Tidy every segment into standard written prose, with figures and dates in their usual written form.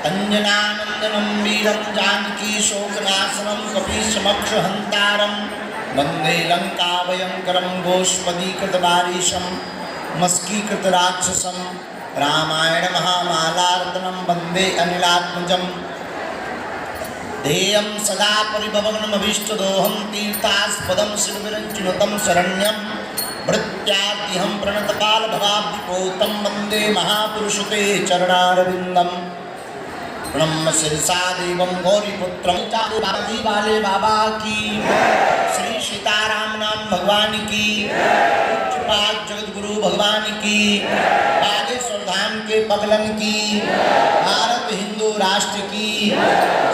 अंजनानंदनं वीरं जानकी शोकनाशनं कपीशमक्षहन्तारं वन्दे लङ्काभयङ्करं गोष्पदीकृतवारीशं मस्कीकृतराक्षसं रामायण महामालार्दनं वन्दे अनिलात्मजं ध्येयं सदा परिभवग्नमभीष्टदोहं तीर्थास्पदं शिवविरञ्चिनुतं शरण्यं भृत्याद्यहं प्रणतपालभवाब्धिपोतं वन्दे महापुरुषते चरणारविन्दम् ब्रह्म शिरसा देवं गौरीपुत्रं चारुबाजी वाले बाबा की श्री सीताराम नाम भगवान की पूज्यपाद जगतगुरु भगवान की बागेश्वर धाम के पगलन की भारत हिंदू राष्ट्र की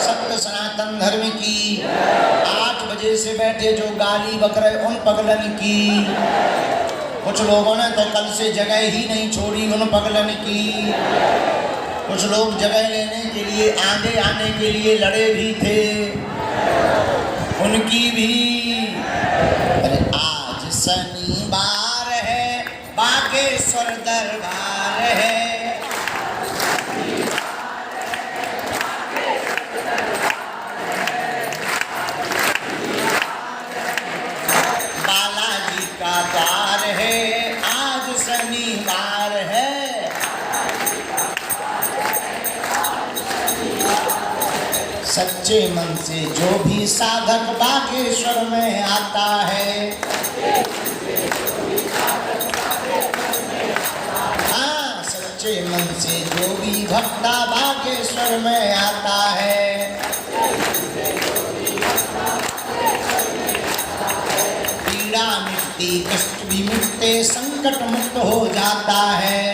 सत्य सनातन धर्म की 8 बजे से बैठे जो गाली बक रहे उन पगलन की कुछ लोगों ने तो कल से जगह ही नहीं छोड़ी उन पगलन की कुछ लोग जगह लेने के लिए आगे आने के लिए लड़े भी थे उनकी भी। अरे आज शनिवार है बागेश्वर दरबार है बालाजी का द्वार है आज शनिवार है सच्चे मन से जो भी साधक बागेश्वर में आता है हाँ सच्चे मन से जो भी भक्ता बागेश्वर में आता है पीड़ा मिटती कष्ट भी मिटते संकट मुक्त हो जाता है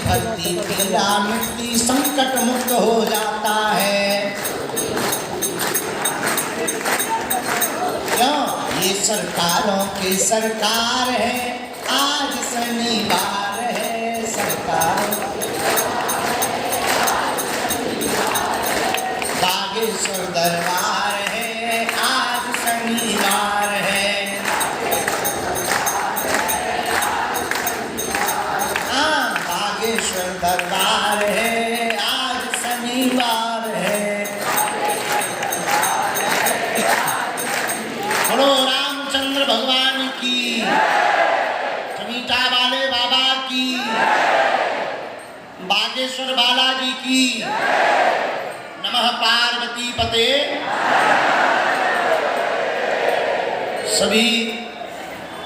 भक्ति पीड़ा मिटती संकट मुक्त हो जाता है क्यों ये सरकारों की सरकार है आज शनिवार है सरकार बागेश्वर दरबार है आज शनिवार है दरबार है आज शनिवार है बोलो रामचंद्र भगवान की चमीटा वाले बाबा की बागेश्वर बालाजी की नमः पार्वती पते। सभी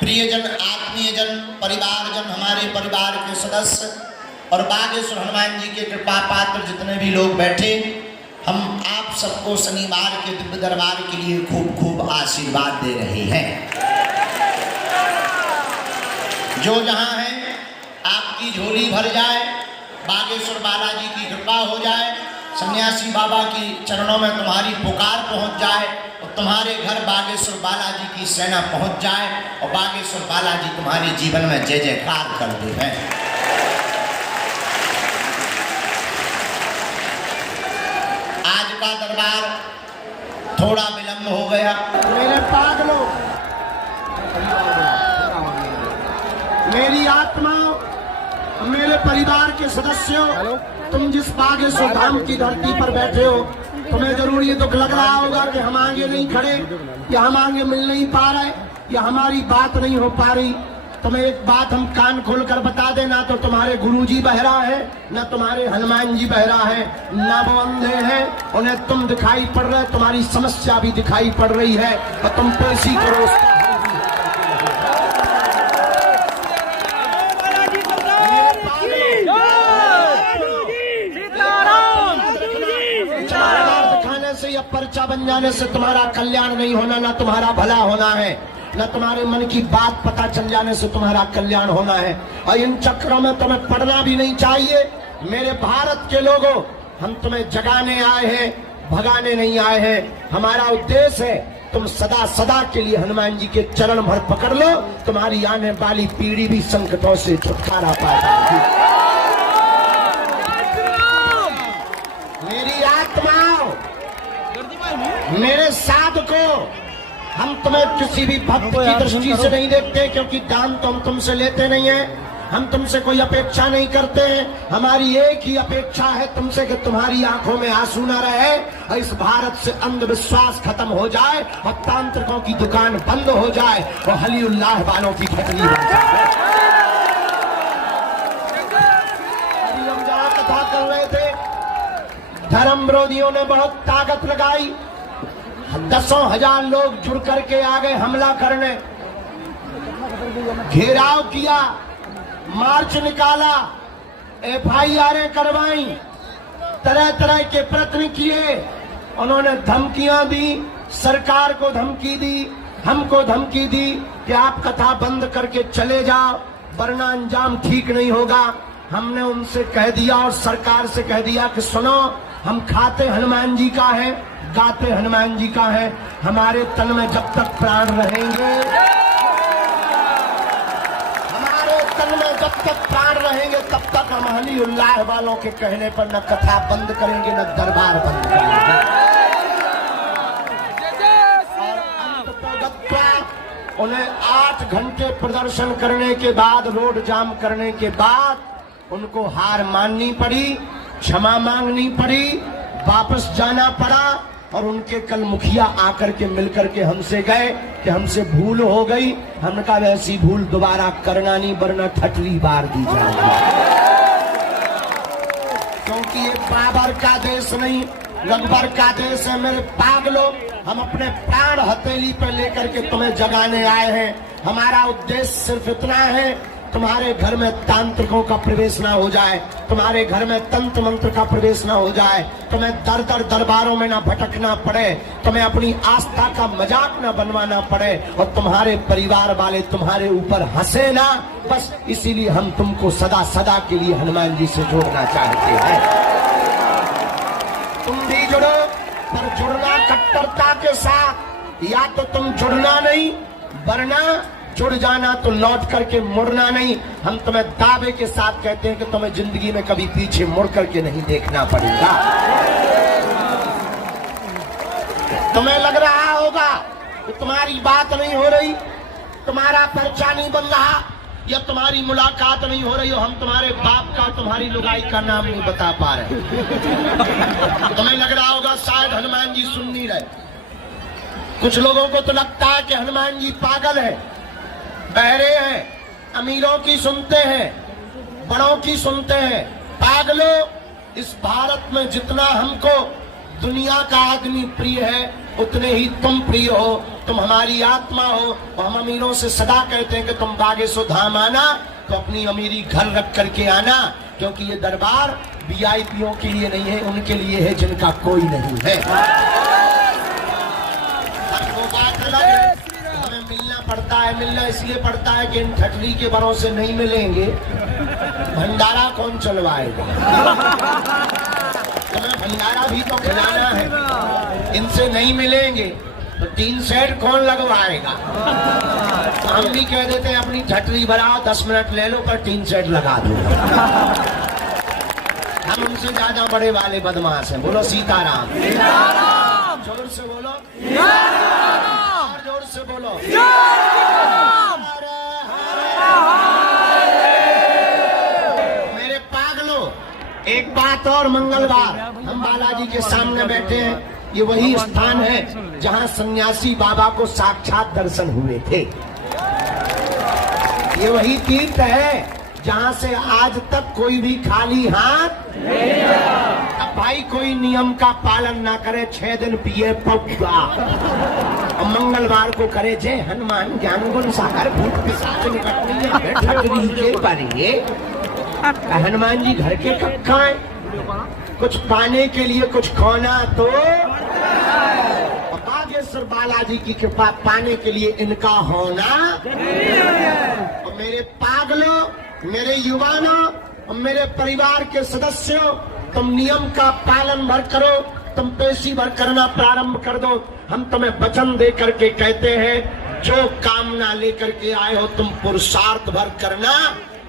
प्रियजन आत्मीयजन परिवारजन हमारे परिवार के सदस्य और बागेश्वर हनुमान जी के कृपा पात्र जितने भी लोग बैठे हम आप सबको शनिवार के दिव्य दरबार के लिए खूब खूब आशीर्वाद दे रहे हैं। जो जहां है आपकी झोली भर जाए बागेश्वर बालाजी की कृपा हो जाए सन्यासी बाबा की चरणों में तुम्हारी पुकार पहुंच जाए और तुम्हारे घर बागेश्वर बालाजी की सेना पहुंच जाए और बागेश्वर बालाजी तुम्हारे जीवन में जय जयकार कर दे हैं। आज का दरबार थोड़ा विलंब हो गया। मेरे पागलों मेरी आत्मा मेरे परिवार के सदस्यों तुम जिस बागेश्वर धाम की धरती पर बैठे हो तुम्हें जरूर ये दुख लग रहा होगा कि हम आगे नहीं खड़े या हम आगे मिल नहीं पा रहे या हमारी बात नहीं हो पा रही। तुम्हें एक बात हम कान खोलकर बता देना तो तुम्हारे गुरुजी बहरा है न तुम्हारे हनुमान जी बहरा है न वो अंधे हैं उन्हें तुम दिखाई पड़ रहे तुम्हारी समस्या भी दिखाई पड़ रही है और तुम पेशी करो। दिखाने से या पर्चा बन जाने से तुम्हारा कल्याण नहीं होना न तुम्हारा भला होना है न तुम्हारे मन की बात पता चल जाने से तुम्हारा कल्याण होना है और इन चक्रों में तुम्हें पड़ना भी नहीं चाहिए। मेरे भारत के लोगों हम तुम्हें जगाने आए हैं भगाने नहीं आए हैं। हमारा उद्देश्य है तुम सदा सदा के लिए हनुमान जी के चरण भर पकड़ लो तुम्हारी आने वाली पीढ़ी भी संकटों से छुटकारा पाएगी। मेरी आत्माओं मेरे साथ दाद को हम तुम्हें किसी भी भक्त की दृष्टि से नहीं देखते, क्योंकि दान तो हम तुमसे लेते नहीं है। हम तुमसे कोई अपेक्षा नहीं करते हैं। हमारी एक ही अपेक्षा है तुमसे कि तुम्हारी आंखों में आंसू न रहे और इस भारत से अंधविश्वास खत्म हो जाए और तांत्रिकों की दुकान बंद हो जाए और हलीउल्लाह वालों की खतरी बन जाए। अभी हम जहां कथा कर रहे थे, धर्म विरोधियों ने बहुत ताकत लगाई, 10,000 लोग जुड़ करके आ गए हमला करने, घेराव किया, मार्च निकाला, FIR करवाई, तरह तरह के प्रयत्न किए। उन्होंने धमकियां दी, सरकार को धमकी दी, हमको धमकी दी कि आप कथा बंद करके चले जाओ वरना अंजाम ठीक नहीं होगा। हमने उनसे कह दिया और सरकार से कह दिया कि सुनो, हम खाते हनुमान जी का है, गाते हनुमान जी का है, हमारे तन में जब तक प्राण रहेंगे, जब तक प्राण रहेंगे तब तक हम हलीउल्लाह वालों के कहने पर न कथा बंद करेंगे न दरबार बंद करेंगे। और अंततः उन्हें 8 घंटे प्रदर्शन करने के बाद, रोड जाम करने के बाद उनको हार माननी पड़ी, क्षमा मांगनी पड़ी, वापस जाना पड़ा। और उनके कल मुखिया आकर के मिलकर के हमसे गए कि हमसे भूल हो गई। हमने कहा वैसी भूल दोबारा करना नहीं वरना ठटली बार दी जाएगी, क्योंकि ये बाबर का देश नहीं, रघुबर का देश है। मेरे पागलों, हम अपने प्राण हथेली पर लेकर के तुम्हें जगाने आए हैं। हमारा उद्देश्य सिर्फ इतना है, तुम्हारे घर में तांत्रिकों का प्रवेश ना हो जाए, तुम्हारे घर में तंत्र मंत्र का प्रवेश ना हो जाए, तुम्हें दर दर दरबारों में ना भटकना पड़े, तुम्हें अपनी आस्था का मजाक ना बनवाना पड़े और तुम्हारे परिवार वाले तुम्हारे ऊपर हंसे ना। बस इसीलिए हम तुमको सदा सदा के लिए हनुमान जी से जोड़ना चाहते हैं। तुम भी जुड़ो, पर जुड़ना कट्टरता के साथ। या तो तुम जुड़ना नहीं, वरना जुड़ जाना तो लौट करके मुड़ना नहीं। हम तुम्हें दावे के साथ कहते हैं कि तुम्हें जिंदगी में कभी पीछे मुड़ करके नहीं देखना पड़ेगा। तुम्हें लग रहा होगा कि तुम्हारी बात नहीं हो रही, तुम्हारा पर्चा नहीं बन रहा, या तुम्हारी मुलाकात नहीं हो रही हो, हम तुम्हारे बाप का, तुम्हारी लुगाई का नाम नहीं बता पा रहे। तुम्हें लग रहा होगा शायद हनुमान जी सुन नहीं रहे। कुछ लोगों को तो लगता है कि हनुमान जी पागल है, बहरे हैं, अमीरों की सुनते हैं, बड़ों की सुनते हैं। पागलों, इस भारत में जितना हमको दुनिया का आदमी प्रिय है उतने ही तुम प्रिय हो। तुम हमारी आत्मा हो और हम अमीरों से सदा कहते हैं कि तुम बागेश्वर धाम आना तो अपनी अमीरी घर रख करके आना, क्योंकि ये दरबार VIPों के लिए नहीं है, उनके लिए है जिनका कोई नहीं है। वो बात अलग है, हमें मिलना पड़ता है। मिलना इसलिए पड़ता है कि इन ठटली के भरोसे नहीं मिलेंगे, भंडारा कौन चलवाएगा? तुम्हें भंडारा भी तो खिलाना है। इनसे नहीं मिलेंगे तो 3 सेट कौन लगवाएगा? तो हम भी कह देते हैं अपनी ठटली भराओ, 10 मिनट ले लो, पर 3 सेट लगा दो। हम उनसे ज्यादा बड़े वाले बदमाश हैं। बोलो सीताराम, जोर से बोलो, और जोर से बोलो। मेरे पागलों, एक बात और, मंगलवार हम बालाजी के सामने बैठे हैं। ये वही स्थान है जहां सन्यासी बाबा को साक्षात दर्शन हुए थे। ये वही तीर्थ है जहां से आज तक कोई भी खाली हाथ नहीं। अब भाई कोई नियम का पालन ना करे, 6 दिन पिए पौधा, और मंगलवार को करे जय हनुमान ज्ञान गुण सागर भूत पिशाच निकटनी है। हनुमान जी घर के कक्का है, कुछ पाने के लिए कुछ खोना तो बागेश्वर बालाजी की कृपा पाने के लिए इनका होना। और मेरे पागलों, मेरे युवानों और मेरे परिवार के सदस्यों, तुम नियम का पालन भर करो, तुम पेशी भर करना प्रारंभ कर दो। हम तुम्हें वचन दे करके कहते हैं, जो कामना लेकर के आए हो तुम पुरुषार्थ भर करना,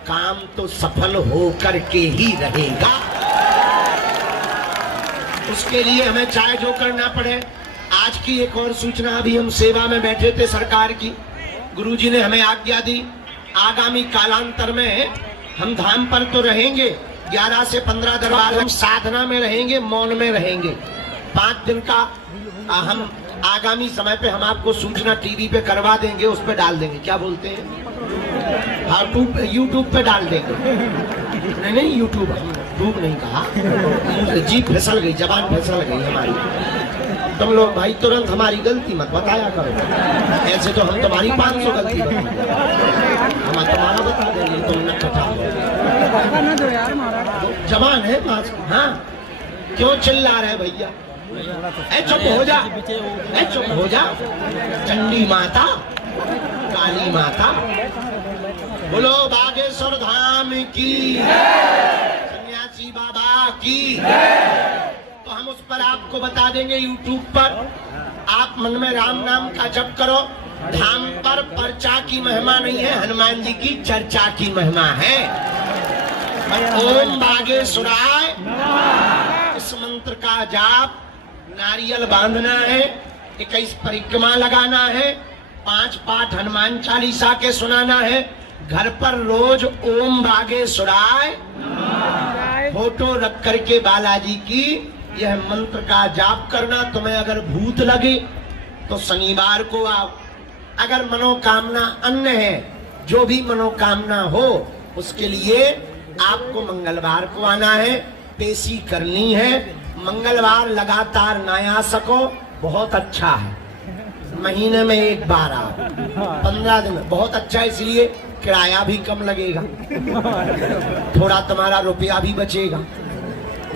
काम तो सफल हो करके ही रहेगा। उसके लिए हमें चाहे जो करना पड़े, आज की एक और सूचना, अभी हम सेवा में बैठे थे सरकार की, गुरुजी ने हमें आज्ञा दी, आगामी कालांतर में हम धाम पर तो रहेंगे, 11 से 15 दरबार हम साधना में रहेंगे, मौन में रहेंगे। 5 दिन का हम आगामी समय पे हम आपको सूचना टीवी पे करवा देंगे, उस पे डाल देंगे। क्या बोलते हैं? हाँ, यूट्यूब पे डाल देंगे। नहीं यूट्यूब नहीं कहा, जी फिसल गई, जबान फिसल गई हमारी। तुम लोग भाई तुरंत हमारी गलती मत बताया करो, ऐसे तो हम तुम्हारी 500 गलती हम तुम्हारा बता देंगे, तुम न जबान है। हाँ, क्यों चिल्ला रहे भैया? चुप हो जा, चुप हो जा। चंडी माता, काली माता, बोलो बागेश्वर धाम की, सन्यासी बाबा की। तो हम उस पर आपको बता देंगे यूट्यूब पर। आप मन में राम नाम का जप करो। धाम पर पर्चा की महिमा नहीं है, हनुमान जी की चर्चा की महिमा है। ओम बागेश्वराय, इस मंत्र का जाप, नारियल बांधना है, 21 परिक्रमा लगाना है, 5 पाठ हनुमान चालीसा के सुनाना है। घर पर रोज ओम बागेश्वराय फोटो रख करके बालाजी की यह मंत्र का जाप करना। तुम्हें अगर भूत लगे तो शनिवार को आओ। अगर मनोकामना अन्य है, जो भी मनोकामना हो, उसके लिए आपको मंगलवार को आना है, पेशी करनी है। मंगलवार लगातार ना आ सको, बहुत अच्छा है, महीने में 1 बार आओ। 15 दिन बहुत अच्छा, इसलिए किराया भी कम लगेगा, थोड़ा तुम्हारा रुपया भी बचेगा।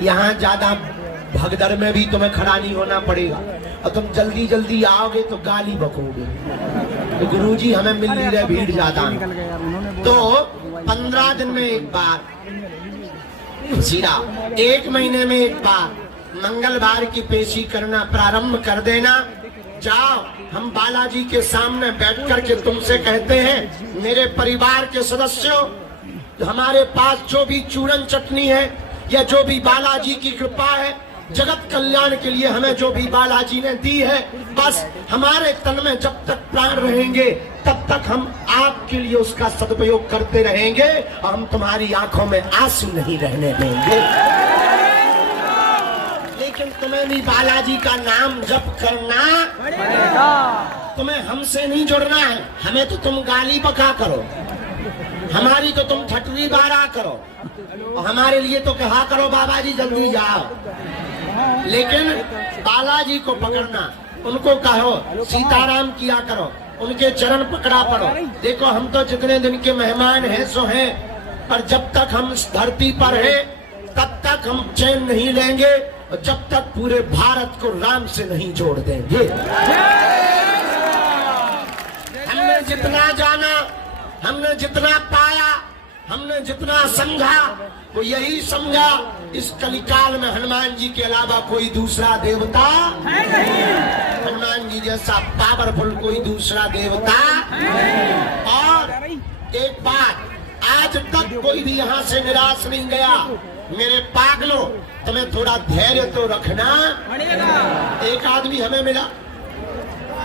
यहाँ ज्यादा भगदड़ में भी तुम्हें खड़ा नहीं होना पड़ेगा, और तुम जल्दी जल्दी आओगे तो गाली बकोगे। तो गुरुजी हमें मिल नहीं रहे, भीड़ ज्यादा है। तो 15 दिन में 1 बार सीधा, 1 महीने में 1 बार मंगलवार की पेशी करना प्रारंभ कर देना। जाओ, हम बालाजी के सामने बैठ कर के तुमसे कहते हैं, मेरे परिवार के सदस्यों, हमारे पास जो भी चूरन चटनी है या जो भी बालाजी की कृपा है, जगत कल्याण के लिए हमें जो भी बालाजी ने दी है, बस हमारे तन में जब तक प्राण रहेंगे तब तक हम आपके लिए उसका सदुपयोग करते रहेंगे, और हम तुम्हारी आंखों में आंसू नहीं रहने देंगे। लेकिन तुम्हें भी बालाजी का नाम जप करना पड़ेगा। तुम्हें हमसे नहीं जुड़ना है, हमें तो तुम गाली बका करो, हमारी तो तुम ठटरी बारा करो, और हमारे लिए तो कहा करो बाबा जी जल्दी जाओ। लेकिन बालाजी को पकड़ना, उनको कहो सीताराम किया करो, उनके चरण पकड़ा पड़ो। देखो, हम तो जितने दिन के मेहमान हैं सो हैं, पर जब तक हम इस धरती पर हैं तब तक हम चैन नहीं लेंगे, और जब तक पूरे भारत को राम से नहीं जोड़ देंगे। हमने जितना जाना, हमने जितना पाया, हमने जितना समझा, वो यही समझा, इस कलिकाल में हनुमान जी के अलावा कोई दूसरा देवता नहीं, हनुमान जी जैसा पावरफुल कोई दूसरा देवता। और एक बात, आज तक कोई भी यहाँ से निराश नहीं गया। मेरे पागलों, तुम्हें थोड़ा धैर्य तो रखना पड़ेगा। एक आदमी हमें मिला,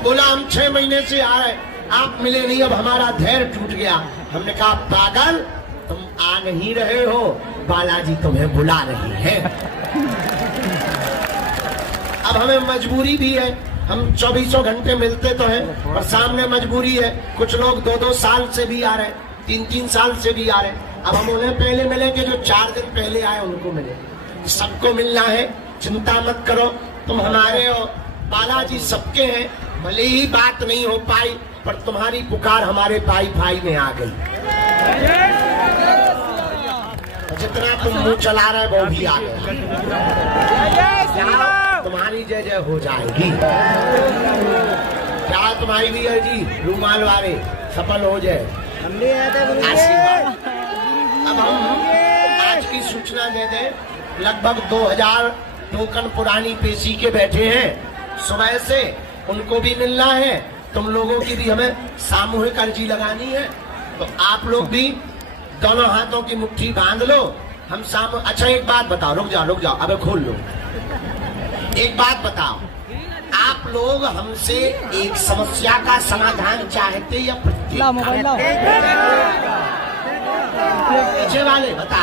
बोला हम 6 महीने से आए, आप मिले नहीं, अब हमारा धैर्य टूट गया। हमने कहा पागल, तुम आ नहीं रहे हो, बालाजी तुम्हें बुला रही है। अब हमें मजबूरी भी है, हम 24 घंटे मिलते तो हैं, पर सामने मजबूरी है। कुछ लोग 2-2 साल से भी आ रहे, 3-3 साल से भी आ रहे। अब हम उन्हें पहले मिलेंगे जो 4 दिन पहले आए, उनको मिले। सबको मिलना है, चिंता मत करो, तुम हमारे हो, बालाजी सबके हैं। भले ही बात नहीं हो पाई, पर तुम्हारी पुकार हमारे भाई में आ गई। जितना तुम मुंह चला रहे वो भी आ गया। तुम्हारी जय जय हो जाएगी। क्या तुम्हारी भी है जी, रूमाल वाले सफल हो जाए, आशीर्वाद। अब हम आज की सूचना दे दें, लगभग 2000 टोकन पुरानी पेशी के बैठे हैं सुबह से, उनको भी मिलना है। तुम लोगों की भी हमें सामूहिक अर्जी लगानी है, तो आप लोग भी दोनों हाथों की मुट्ठी बांध लो। हम अच्छा एक बात बताओ, रुक जाओ, अबे खोल लो। एक बात बताओ, आप लोग हमसे एक समस्या का समाधान चाहते या प्रत्येक पीछे वाले बता,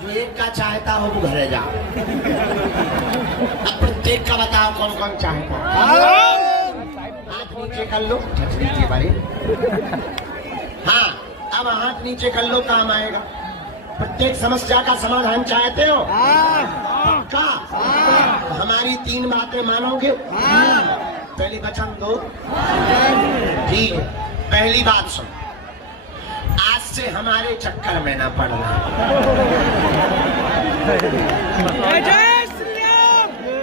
जो एक का चाहता हो वो घरे जाओ। अब प्रत्येक का बताओ कौन कौन चाहता। हाथ नीचे कर लो, नीचे भाई। हाँ, अब हाथ नीचे कर लो, काम आएगा। प्रत्येक समस्या का समाधान चाहते हो? पक्का? हमारी 3 बातें मानोगे? पहली वचन दो। ठीक है, पहली बात सुन, आज से हमारे चक्कर में ना पड़ना।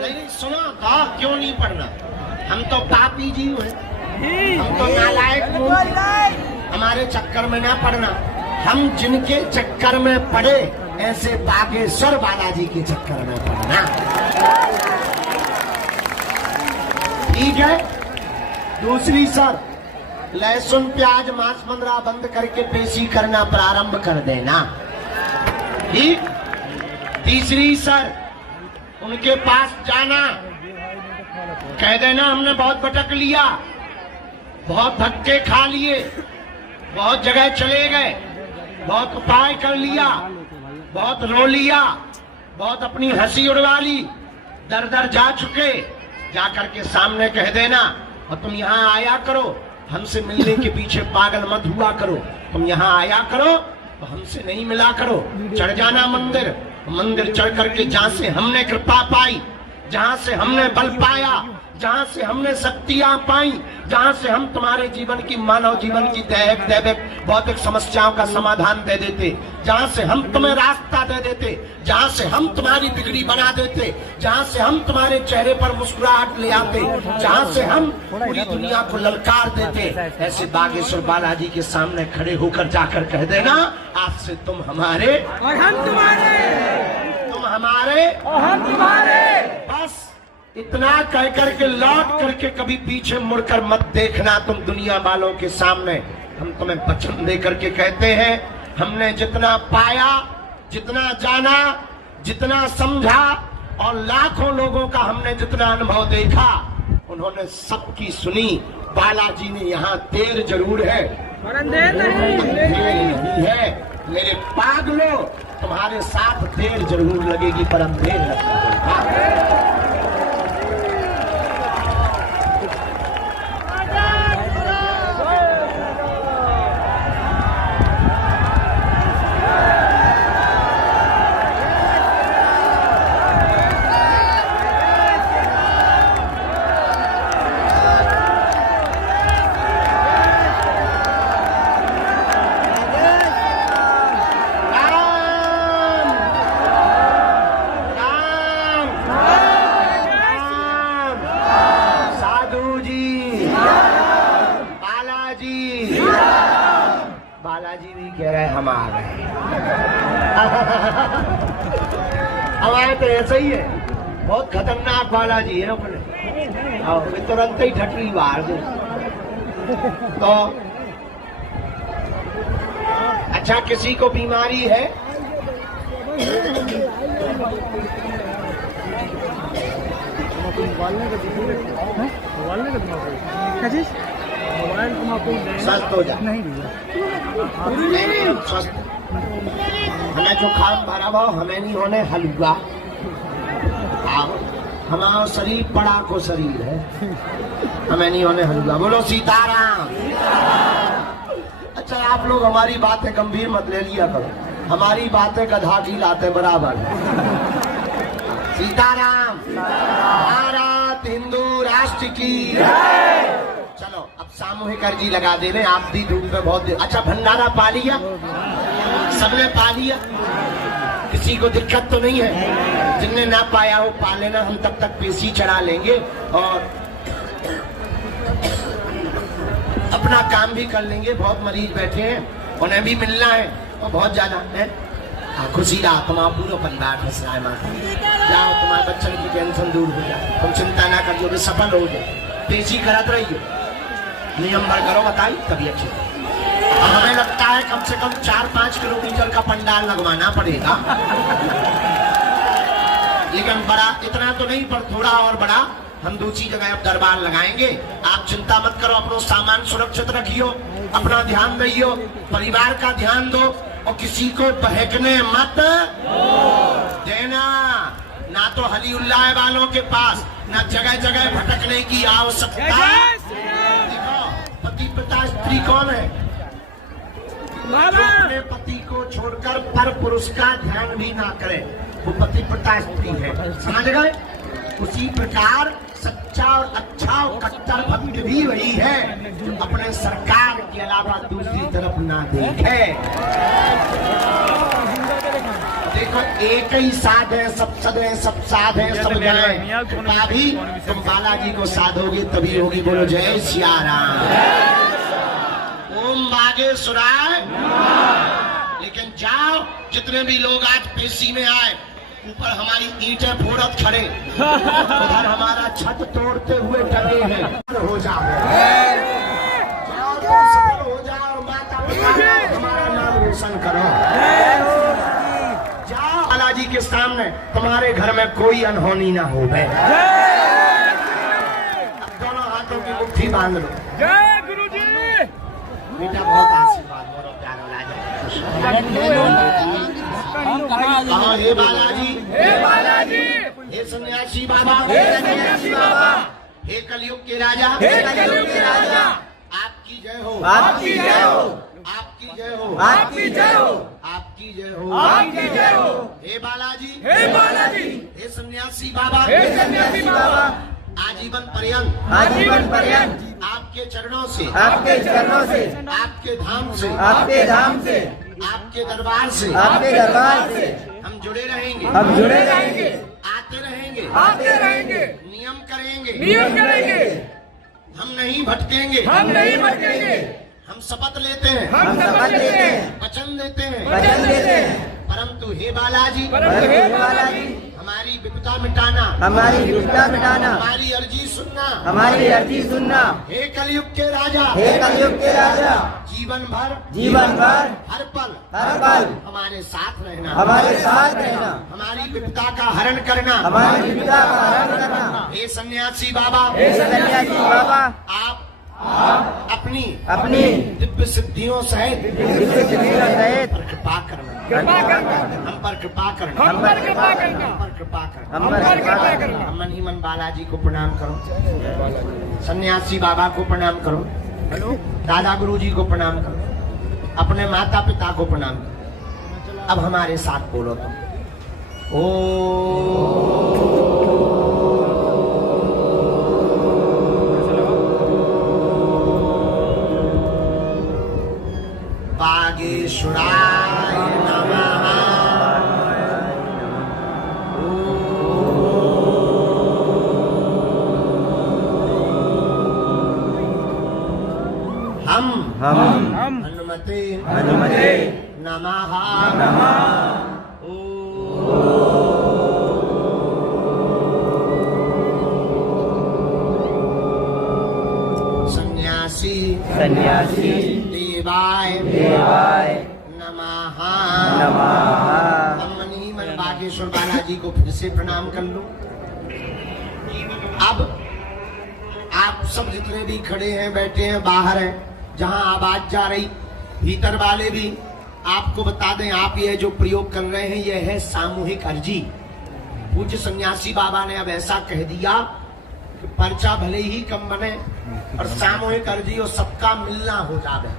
नहीं सुनो तो क्यों नहीं पड़ना? हम तो पापी जीव हैं, हम तो नालायक लोग, हमारे चक्कर में ना पड़ना। हम जिनके चक्कर में पड़े ऐसे बागेश्वर बालाजी के चक्कर में पड़ना। ठीक है। दूसरी शर्त, लहसुन प्याज मांस मंदरा बंद करके पेशी करना प्रारंभ कर देना। ठीक। तीसरी शर्त, उनके पास जाना, कह देना हमने बहुत भटक लिया, बहुत धक्के खा लिए, बहुत जगह चले गए, बहुत उपाय कर लिया, बहुत रो लिया, बहुत अपनी हंसी उड़वा ली, दर दर जा चुके, जा करके सामने कह देना। और तुम यहाँ आया करो, हमसे मिलने के पीछे पागल मत हुआ करो, तुम यहाँ आया करो तो हमसे नहीं मिला करो। चढ़ जाना मंदिर, मंदिर चढ़ करके जहाँ से हमने कृपा पाई, जहाँ से हमने बल पाया, जहाँ से हमने शक्तियां पाई, जहाँ से हम तुम्हारे जीवन की, मानव जीवन की दैविक भौतिक समस्याओं का समाधान दे देते, जहाँ से हम तुम्हें रास्ता दे देते, जहाँ से हम तुम्हारी बिगड़ी बना देते, जहाँ से हम तुम्हारे चेहरे पर मुस्कुराहट ले आते, जहाँ से हम पूरी दुनिया को ललकार देते, ऐसे बागेश्वर बालाजी के सामने खड़े होकर जाकर कह देना, आज से तुम हमारे और हम तुम्हारे, तुम हमारे और हम तुम्हारे। बस इतना कह करके लौट करके कभी पीछे मुड़कर मत देखना तुम दुनिया वालों के सामने। हम तुम्हें वचन दे करके कहते हैं, हमने जितना पाया, जितना जाना, जितना समझा और लाखों लोगों का हमने जितना अनुभव देखा, उन्होंने सबकी सुनी। बालाजी ने यहाँ देर जरूर है, देर नहीं है मेरे पागलों, तुम्हारे साथ देर जरूर लगेगी पर अंधेर लगेगा। बालाजी भी कह रहे हम आ गए। हमारे तो ऐसा ही है, बहुत खतरनाक बालाजी है अपने, और तुरंत ही ठटरी बाहर दे। तो अच्छा, किसी को बीमारी है? स्वस्थ हो जा। नहीं स्वस्थ, हमें जो खाम भरा भाव हमें नहीं होने हलवा। हमारा शरीर बड़ा को शरीर है, हमें नहीं होने हलवा। बोलो सीताराम। अच्छा, आप लोग हमारी बातें गंभीर मत ले लिया करो, हमारी बातें गधा की लाते बराबर है। सीताराम। भारत हिंदू राष्ट्र की। चलो अब सामूहिक अर्जी लगा दे रहे, आप भी धूप में बहुत। अच्छा, भंडारा पा लिया? सबने पा लिया? किसी को दिक्कत तो नहीं है? जिनने ना पाया हो पा लेना, हम तब तक पेशी चढ़ा लेंगे और अपना काम भी कर लेंगे। बहुत मरीज बैठे हैं, उन्हें भी मिलना है और बहुत ज्यादा है। खुशी रहा, तुम्हारा पूरा परिवार खुश रहा है। माँ जाओ, तुम्हारे बच्चन की टेंशन दूर हो जाए, तुम चिंता ना करिए, सफल हो जाए। पेशी करत रहिए, नियम भर करो, बताई तभी अच्छे। हमें लगता है कम से कम 4-5 किलोमीटर का पंडाल लगवाना पड़ेगा। लेकिन बड़ा इतना तो नहीं, पर थोड़ा और बड़ा हम दूसरी जगह अब दरबार लगाएंगे। आप चिंता मत करो, अपना सामान सुरक्षित रखियो, अपना ध्यान दियो, परिवार का ध्यान दो और किसी को बहकने मत देना। ना तो हलीउल्लाह वालों के पास ना जगह जगह भटकने की आवश्यकता। देखो पति पिता स्त्री कौन है? जो अपने पति को छोड़कर पर पुरुष का ध्यान भी ना करे वो पति पिता स्त्री है, समझ गए? उसी प्रकार सच्चा और अच्छा और कट्टर भक्त भी वही है जो अपने सरकार के अलावा दूसरी तरफ ना देखे। देखो एक ही साध है, सब सद है, सब साध है, सब जाए। कृपा भी तुम बालाजी को साधोगे तभी होगी। बोलो जय सिया राम, ओम बागेश्वराय। लेकिन जाओ, जितने भी लोग आज पेशी में आए, ऊपर हमारी ईंटें फोड़त खड़े, उधर हमारा छत तोड़ते हुए डगे हैं। हो जाओ, जाओ तुम सफल हो जाओ, माता पिता का हमारा नाम रोशन करो। जाओ बालाजी के सामने, तुम्हारे घर में कोई अनहोनी ना हो। अब दोनों हाथों की मुट्ठी बांध लो। जय गुरु जी। बेटा बहुत आशीर्वाद, मोरो प्यारो हाँ, हे बालाजी, हे बालाजी, हे सन्यासी बाबा, हे सन्यासी बाबा, हे कलयुग के राजा, हे कलयुग के राजा, आपकी जय हो, आपकी जय हो, आपकी जय हो, आपकी जय हो, आपकी जय हो, आपकी जय हो। हे बालाजी, हे बालाजी, हे सन्यासी बाबा, हे सन्यासी बाबा, आजीवन पर्यंत, आजीवन पर्यंत आपके चरणों से, आपके चरणों से, आपके धाम से, आपके धाम से, आपके दरबार से, आपके दरबार से हम जुड़े रहेंगे, हम जुड़े रहेंगे, आते रहेंगे, आते रहेंगे, नियम करेंगे, नियम करेंगे, हम नहीं भटकेंगे, हम नहीं भटकेंगे, हम शपथ लेते हैं, हम शपथ लेते हैं, वचन देते हैं, वचन देते हैं। परंतु हे बालाजी, परंतु हे बालाजी, हमारी विपदा मिटाना, हमारी विपदा मिटाना, हमारी अर्जी सुनना, हमारी अर्जी सुनना। हे कलयुग के राजा, हे कलयुग के राजा, जीवन भर, जीवन भर, हर पल, हर पल हमारे साथ रहना, हमारे साथ रहना, हमारी विपदा का हरण करना, हमारी विपदा का हरण करना। हे सन्यासी बाबा, हे सन्यासी बाबा, आप अपनी अपनी दिव्य सिद्धियों सहित दिव्य सिद्धियों सहित कृपा करना, कृपा करना, हम पर कृपा करना, हम पर कृपा करना, हम पर कृपा करना, हम पर कृपा करना। हम मन ही मन बालाजी को प्रणाम करो, सन्यासी बाबा को प्रणाम करो, दादा गुरु जी को प्रणाम करो, अपने माता पिता को प्रणाम करो। अब हमारे साथ बोलो तुम, ओ बागेश्वराय नमः। हम हनुमते नमः। सन्यासी देवाय नमः। हम मन ही मन बागेश्वर बालाजी को फिर से प्रणाम कर लो। अब आप सब जितने भी खड़े हैं, बैठे हैं, बाहर हैं, जहां आवाज जा रही, भीतर वाले भी आपको बता दें, आप ये जो प्रयोग कर रहे हैं यह है सामूहिक अर्जी। पूज्य सन्यासी बाबा ने अब ऐसा कह दिया कि पर्चा भले ही कम बने और सामूहिक अर्जी और सबका मिलना हो जावे।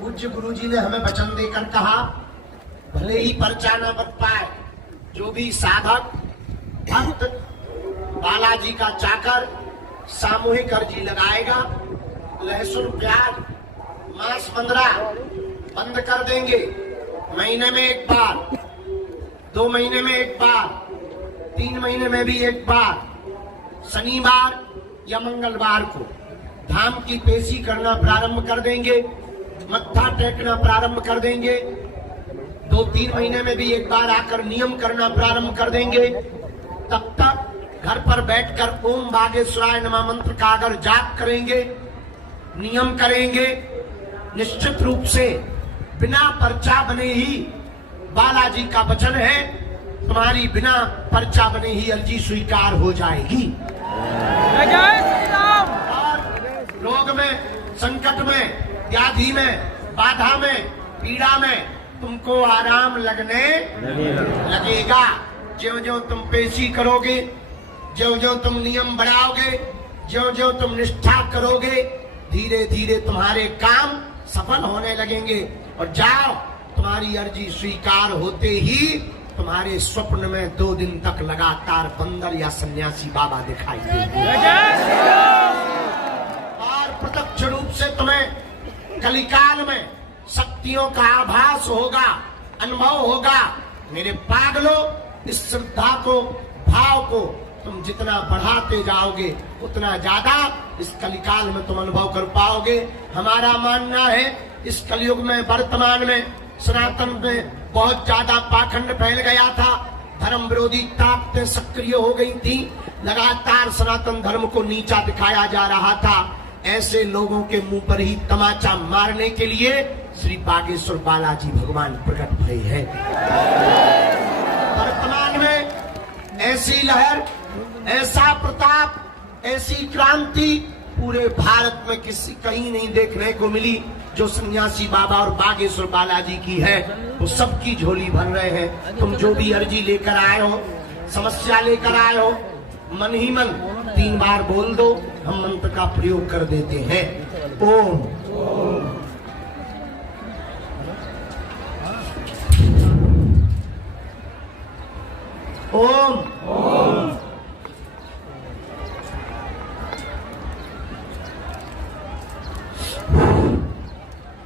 पूज्य गुरु जी ने हमें वचन देकर कहा, भले ही पर्चा न बन पाए, जो भी साधक भक्त बालाजी का चाकर सामूहिक अर्जी लगाएगा, लहसुन प्याज मांस मंदरा बंद कर देंगे। महीने में एक बार, 2 महीने में एक बार, 3 महीने में भी एक बार, शनिवार या मंगलवार को धाम की पेशी करना प्रारंभ कर देंगे, मत्था टेकना प्रारंभ कर देंगे। 2-3 महीने में भी एक बार आकर नियम करना प्रारंभ कर देंगे। तब तक घर पर बैठकर ओम बागेश्वराय नमः मंत्र का अगर जाप करेंगे, नियम करेंगे, निश्चित रूप से बिना पर्चा बने ही, बालाजी का वचन है, तुम्हारी बिना पर्चा बने ही अर्जी स्वीकार हो जाएगी। जय श्री राम। और रोग में, संकट में, व्याधि में, बाधा में, पीड़ा में तुमको आराम लगने लगेगा। ज्यों ज्यों तुम पेशी करोगे, ज्यों ज्यों तुम नियम बढ़ाओगे, ज्यों ज्यों तुम निष्ठा करोगे, धीरे धीरे तुम्हारे काम सफल होने लगेंगे। और जाओ, तुम्हारी अर्जी स्वीकार होते ही तुम्हारे स्वप्न में 2 दिन तक लगातार बंदर या सन्यासी बाबा दिखाई देंगे। जय श्री राम। और प्रत्यक्ष रूप से तुम्हें कलिकाल में शक्तियों का आभास होगा, अनुभव होगा। मेरे पागलों, इस श्रद्धा को, भाव को तुम जितना बढ़ाते जाओगे उतना ज्यादा इस कलिकाल में तुम अनुभव कर पाओगे। हमारा मानना है इस कलयुग में, वर्तमान में सनातन में बहुत ज्यादा पाखंड फैल गया था। धर्म विरोधी ताकतें सक्रिय हो गई थी। लगातार सनातन धर्म को नीचा दिखाया जा रहा था। ऐसे लोगों के मुंह पर ही तमाचा मारने के लिए श्री बागेश्वर बालाजी भगवान प्रकट भय है। वर्तमान में ऐसी लहर, ऐसा प्रताप, ऐसी क्रांति पूरे भारत में किसी कहीं नहीं देखने को मिली जो सन्यासी बाबा और बागेश्वर बालाजी की है। वो सबकी झोली भर रहे हैं। तुम जो भी अर्जी लेकर आए हो, समस्या लेकर आए हो, मन ही मन 3 बार बोल दो, हम मंत्र का प्रयोग कर देते हैं। ओम ओम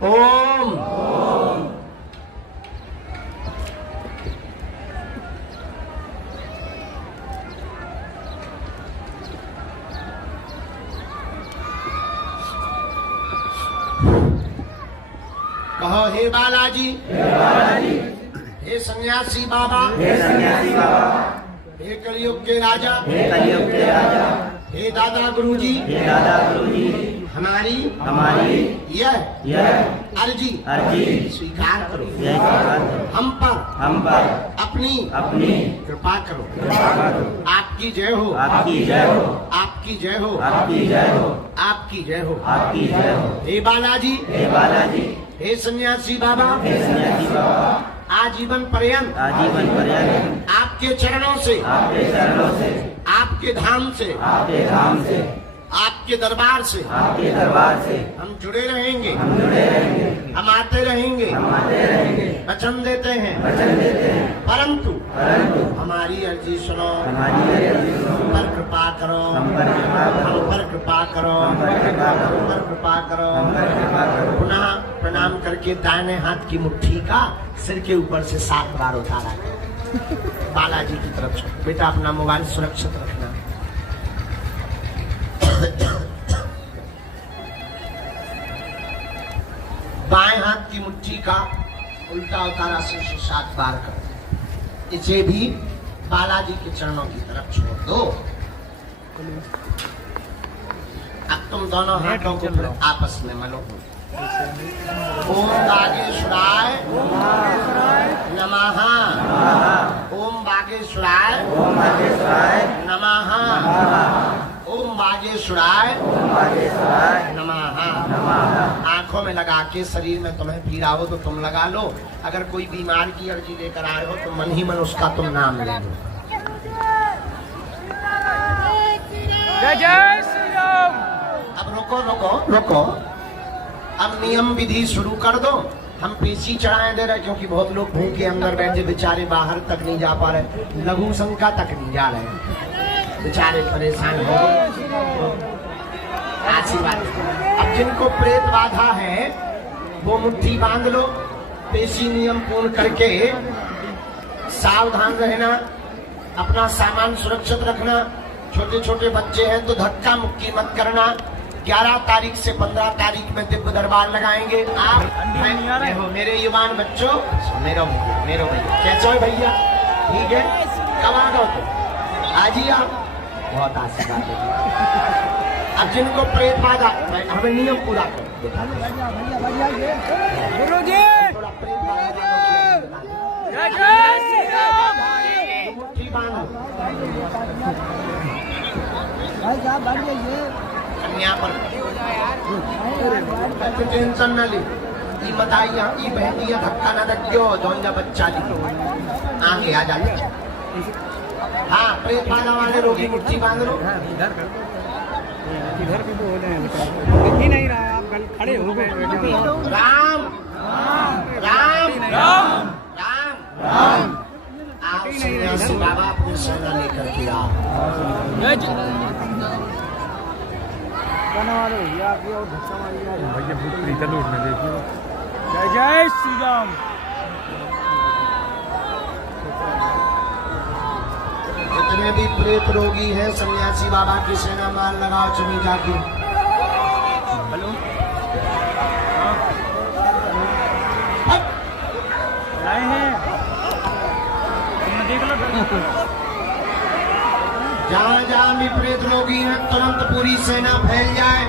ओम ओम कहो, हे बालाजी, हे सन्यासी बाबा, हे कलयुग के राजा, हे दादा गुरुजी, हमारी यह अर्जी स्वीकार करो। हम पर अपनी कृपा करो। आपकी जय हो, आपकी जय हो, आपकी जय हो। हे बालाजी, हे सन्यासी बाबा, आजीवन पर्यंत आपके चरणों से, आपके धाम से, आपके दरबार से हम जुड़े रहेंगे, हम आते रहेंगे, वचन देते हैं। परंतु हमारी अर्जी सुनो, हम पर कृपा करो, हम पर कृपा करो, हम पर कृपा करो। पुनः प्रणाम करके दाहिने हाथ की मुट्ठी का सिर के ऊपर से 7 बार उतारा बालाजी की तरफ से। बेटा अपना मोबाइल सुरक्षित रखना। बाएं हाथ की मुट्ठी का उल्टा उतारा सिर से 7 बार करो। इसे भी बालाजी के चरणों की तरफ छोड़ दो। अब तुम दोनों हाथों को फिर आपस में मलो। ओम बागेश्वराय नमः, ओम बागेश्वराय नमः, ओम बागेश्वराय नमः। आंखों में लगा के शरीर में तुम्हें पीड़ा हो तो तुम लगा लो। अगर कोई बीमार की अर्जी लेकर आए हो तो मन ही मन उसका तुम नाम ले लो। जय श्री राम। अब रुको। अब नियम विधि शुरू कर दो। हम पेशी चढ़ाए दे रहे क्योंकि बहुत लोग भूखे अंदर बैठे बेचारे बाहर तक नहीं जा पा रहे, लघु शंका तक नहीं जा रहे, बेचारे परेशान हो गए। आशीर्वाद। अब जिनको प्रेत बाधा है वो मुट्ठी बांध लो। पेशी नियम पूर्ण करके सावधान रहना, अपना सामान सुरक्षित रखना। छोटे छोटे बच्चे हैं तो धक्का मुक्की मत करना। 11 तारीख से 15 तारीख में दिव्य दरबार लगाएंगे। आप हो मेरे युवान बच्चों, मेरे भैया कैसे हो भैया? ठीक है, कब आ गए तो आज ही आप, बहुत आशीर्वाद है। अब जिनको प्रेत बाधा, हमें नियम पूरा करो। गुरुजी, थोड़ा प्रेत बाधा जय श्री राम। मुट्ठी बांधो। भाई साहब बैठ जाइए। कन्या पर टेंशन न ली। ई बताई यहाँ ई बहती है धक्का न दो जौन जा बच्चा ली आगे आ जाए। हाँ प्रेत बांधा वाले रोगी मुट्ठी बांध लो। इधर भी बोल रहे हैं ही नहीं रहा आप खड़े हो गए। राम राम राम राम राम आप सन्यासी बाबा अपनी सेना लेकर के आओ। भैया और धक्का मारिए भैया भूत प्रीत लूटने देखिए। जय जय श्री राम। जितने भी प्रेत रोगी हैं सन्यासी बाबा की सेना मार लगाओ चुनी जाके। हेलो लाए हैं तुमने देख लो। जहाँ जहाँ भी प्रेत रोगी हैं तुरंत पूरी सेना फैल जाए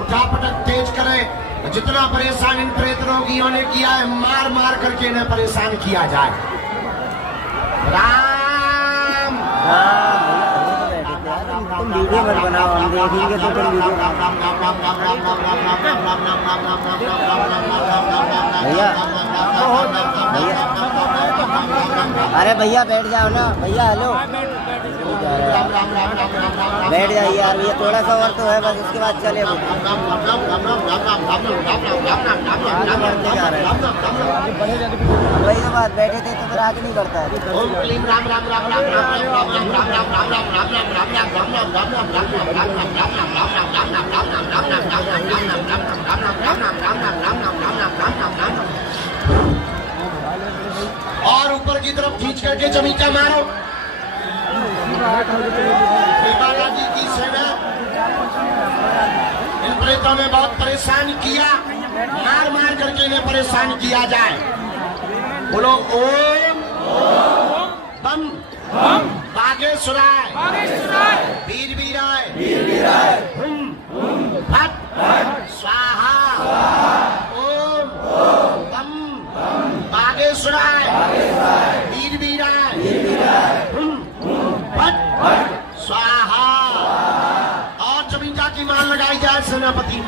उठापटक तेज करे। जितना परेशान इन प्रेत रोगियों ने किया है मार मार करके इन्हें परेशान किया जाए। राम तुम वीडियो मत बनाओ हम देखेंगे तो तुम वीडियो भैया अरे भैया बैठ जाओ ना भैया। हेलो बैठ जाइए यार ये थोड़ा सा और तो है बस उसके बाद चले वो वही तो बात बैठे थे तो फिर आगे नहीं बढ़ता है। और ऊपर की तरफ खींच करके चमीचा मारो। बालाजी की सेना इन प्रेतों ने बहुत परेशान किया मार मार करके इन्हें परेशान किया जाए। बोलो ओम बम बागेश्वराय वीर वीराय हुम फट स्वाहा। ओम बम बागेश्वराय वीर वीराय हुम फट स्वाहा। और चमीचा की मान लगाई जाए सेनापति।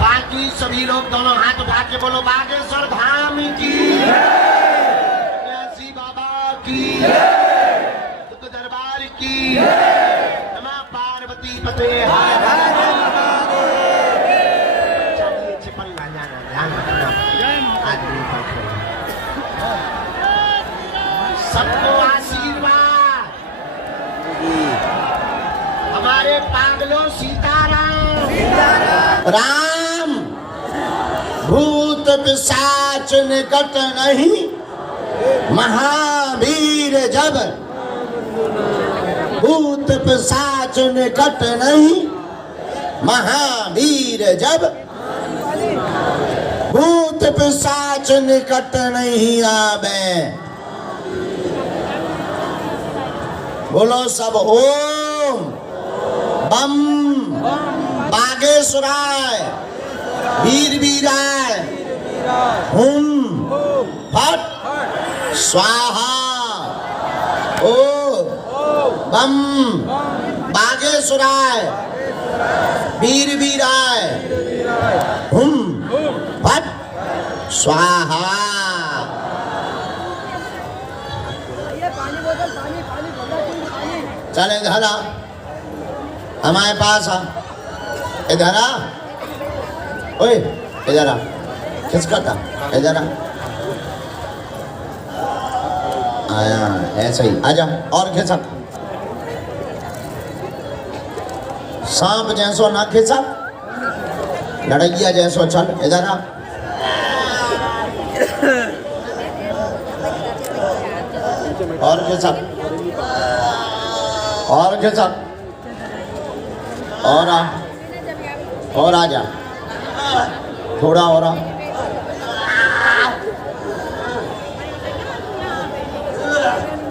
बाकी सभी लोग दोनों हाथ उठा के बोलो बागेश्वर धाम की सन्यासी बाबा की दुख दरबार की नमः पार्वती पते। चलिए चिपल ना जाना ध्यान रखना आदमी पर सबको आशीर्वाद। हमारे पागलों सीताराम राम भूत पिशाच निकट नहीं महावीर जब। भूत पिशाच निकट नहीं महावीर जब। भूत पिशाच निकट नहीं आवे। बोलो सब ओम बम बागेश्वराय वीर वीराय हुम फट स्वाहा। ओम बम बागेश्वराय वीर वीराय हुम फट स्वाहा। चले इधर आ हमारे पास आ। इधर आ ओए इधर आ किसका था इधर आया ऐसे ही आजा। और खिसक सांप जैसो ना खिसक लड़ैया जैसो चल। इधर आ और खिसक और खिसक और आ जा थोड़ा और आ।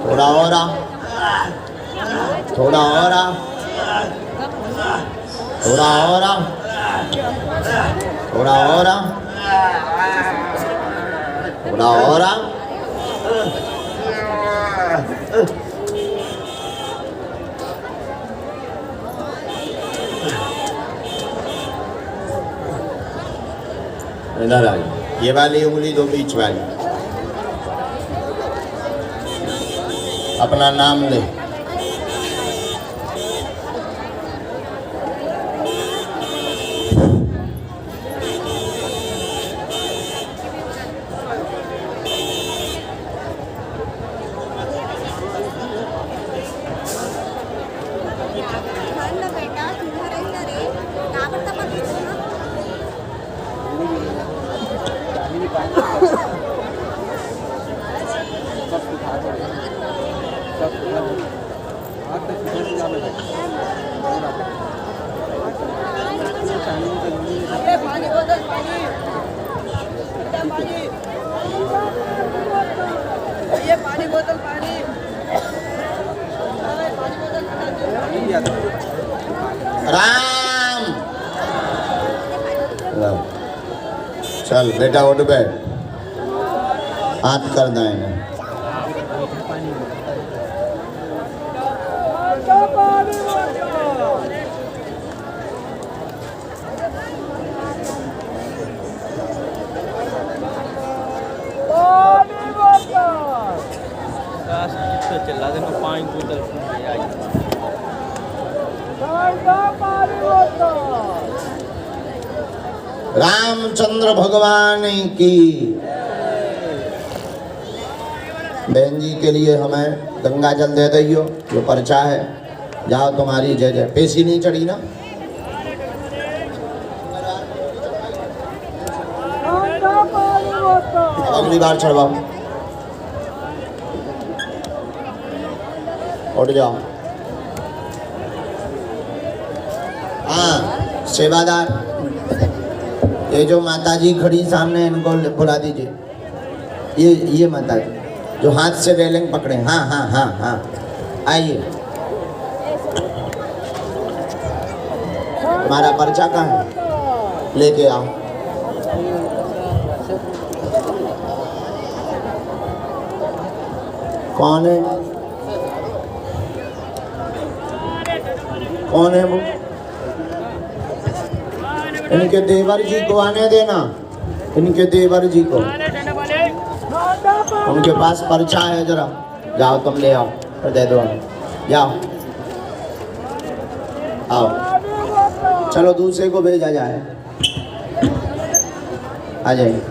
थोड़ा और आ थोड़ा और आ थोड़ा और आ थोड़ा और आ थोड़ा और आ इधर आ जाओ, ये वाली उंगली दो बीच वाली, अपना नाम ले। बेटा तुम्हारा ही ना रे क्या करता पता पानी बोतल पानी ये पानी बोतल पानी राम राम। चल बेटा उठ बैठ, हाथ कर दाएं। चिल्ला देना पानी बोतल रामचंद्र भगवान की। बहन जी के लिए हमें गंगा जल दे दियो, जो पर्चा है। जाओ तुम्हारी जय जय। पेशी नहीं चढ़ी ना? अगली बार चढ़वाओ। उठ जाओ। हाँ सेवादार, ये जो माता जी खड़ी सामने, इनको बुला दीजिए। ये माता जी जो हाथ से रेलिंग पकड़े। हाँ हाँ हाँ हाँ, आइए। हमारा पर्चा कहाँ है? लेके आओ। कौन है? कौन है वो? इनके देवर जी को आने देना, इनके देवर जी को। उनके पास पर्चा है, जरा जाओ तुम ले आओ, तो दे दो। जाओ आओ, चलो दूसरे को भेजा जाए। आ जाइए।